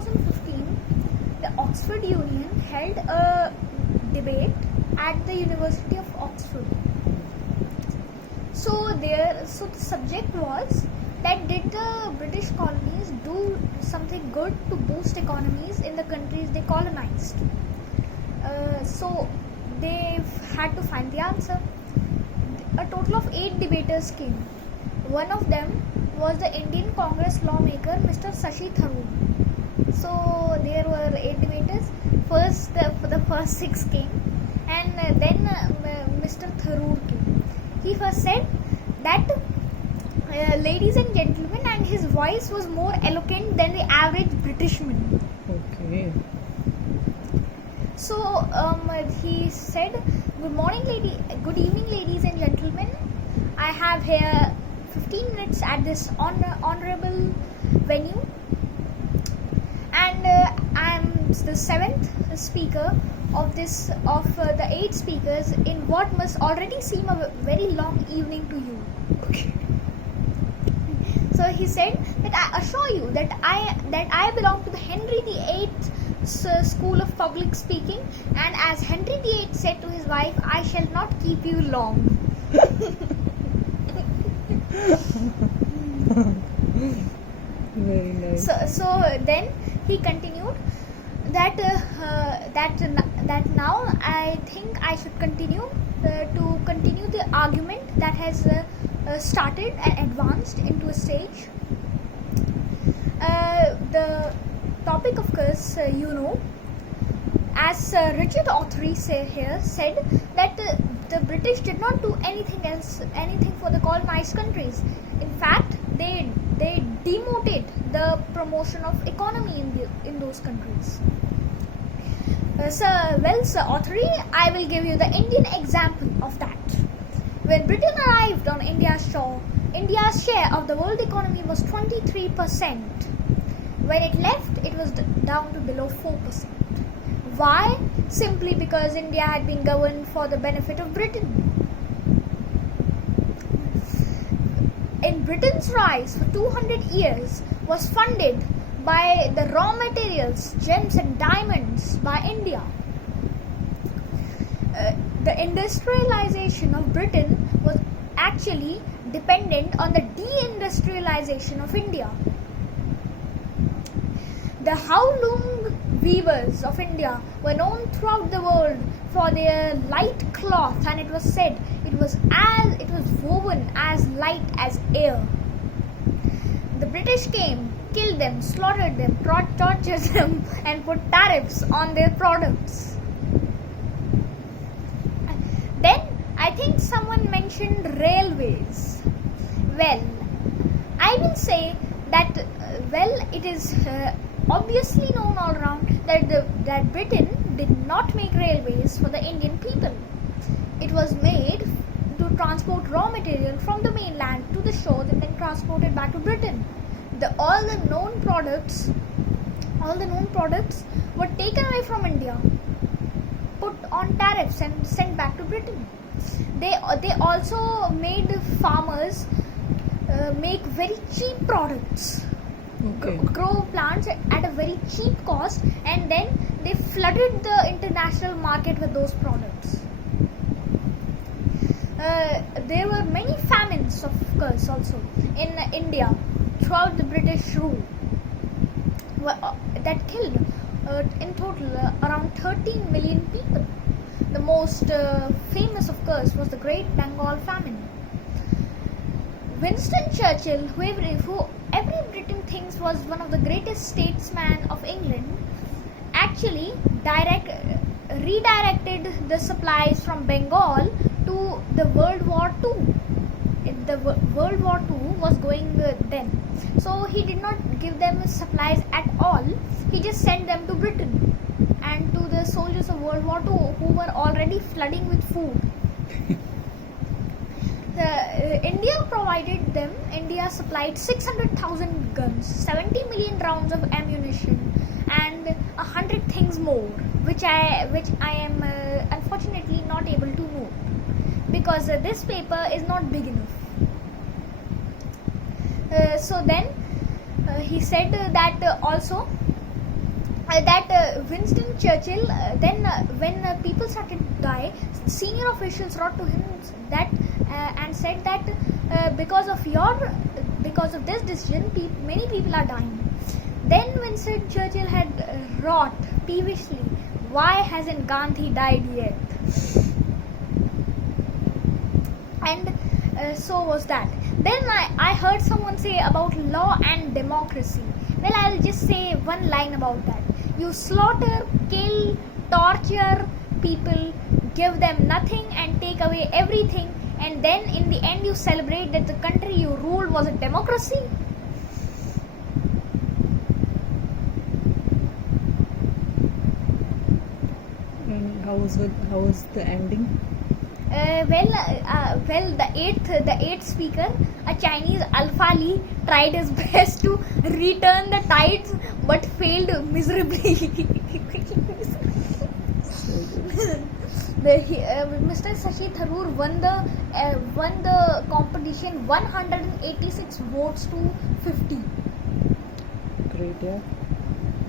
2015, the Oxford Union held a debate at the University of Oxford. So the subject was that did the British colonies do something good to boost economies in the countries they colonized? So they had to find the answer. A total of 8 debaters came. One of them was the Indian Congress lawmaker Mr. Shashi Tharoor. So there were 8 debaters. The first 6 came, and then Mr. Tharoor came. He first said that ladies and gentlemen, and his voice was more eloquent than the average Britishman. Okay. So he said, good evening, ladies and gentlemen. I have here 15 minutes at this honorable venue, and I am the 7th speaker of the 8 speakers in what must already seem a very long evening to you. Okay. So he said that I assure you that I belong to the Henry VIII School of Public Speaking, and as Henry VIII said to his wife, I shall not keep you long. Very nice. So then he continued that now I think I should continue the argument that has started and advanced into a stage. The topic, of course, as Richard Authry said that the British did not do anything for the colonized countries. In fact, they demoted the promotion of economy in those countries. Sir Authry, I will give you the Indian example of that. When Britain arrived on India's shore, India's share of the world economy was 23%. When it left, it was down to below 4%. Why? Simply because India had been governed for the benefit of Britain. In Britain's rise for 200 years was funded by the raw materials, gems and diamonds by India. The industrialization of Britain was actually dependent on the deindustrialization of India. The Howlung weavers of India were known throughout the world for their light cloth, and it was said it was woven as light as air. The British came, killed them, slaughtered them, tortured them, and put tariffs on their products. Then I think someone mentioned railways. Well, I will say that it is obviously known all around that Britain did not make railways for the Indian people. It was made to transport raw material from the mainland to the shores and then transport it back to Britain. All the known products were taken away from India, put on tariffs and sent back to Britain. They also made farmers make very cheap products. Okay. Grow plants at a very cheap cost, and then they flooded the international market with those products. There were many famines, of course, also in India throughout the British rule that killed in total around 13 million people. The most famous, of course, was the Great Bengal Famine. Winston Churchill, who every Briton thinks was one of the greatest statesmen of England, actually redirected the supplies from Bengal to the World War II. The World War II was going then. So he did not give them supplies at all. He just sent them to Britain and to the soldiers of World War II who were already flooding with food. India supplied 600,000 guns, 70 million rounds of ammunition, and 100 things more, which I am unfortunately not able to note because this paper is not big enough. So then he said that also Winston Churchill, then when people started to die, senior officials wrote to him that and said that because of this decision, many people are dying. Then Winston Churchill had wrote peevishly, "Why hasn't Gandhi died yet?" And so was that. Then I heard someone say about law and democracy. Well, I'll just say one line about that. You slaughter, kill, torture people, give them nothing and take away everything, and then in the end you celebrate that the country you ruled was a democracy? And how was the ending? The eighth speaker, a Chinese Alpha Lee, tried his best to return the tides but failed miserably. Mr. Shashi Tharoor won the competition 186 votes to 50. Great, yeah.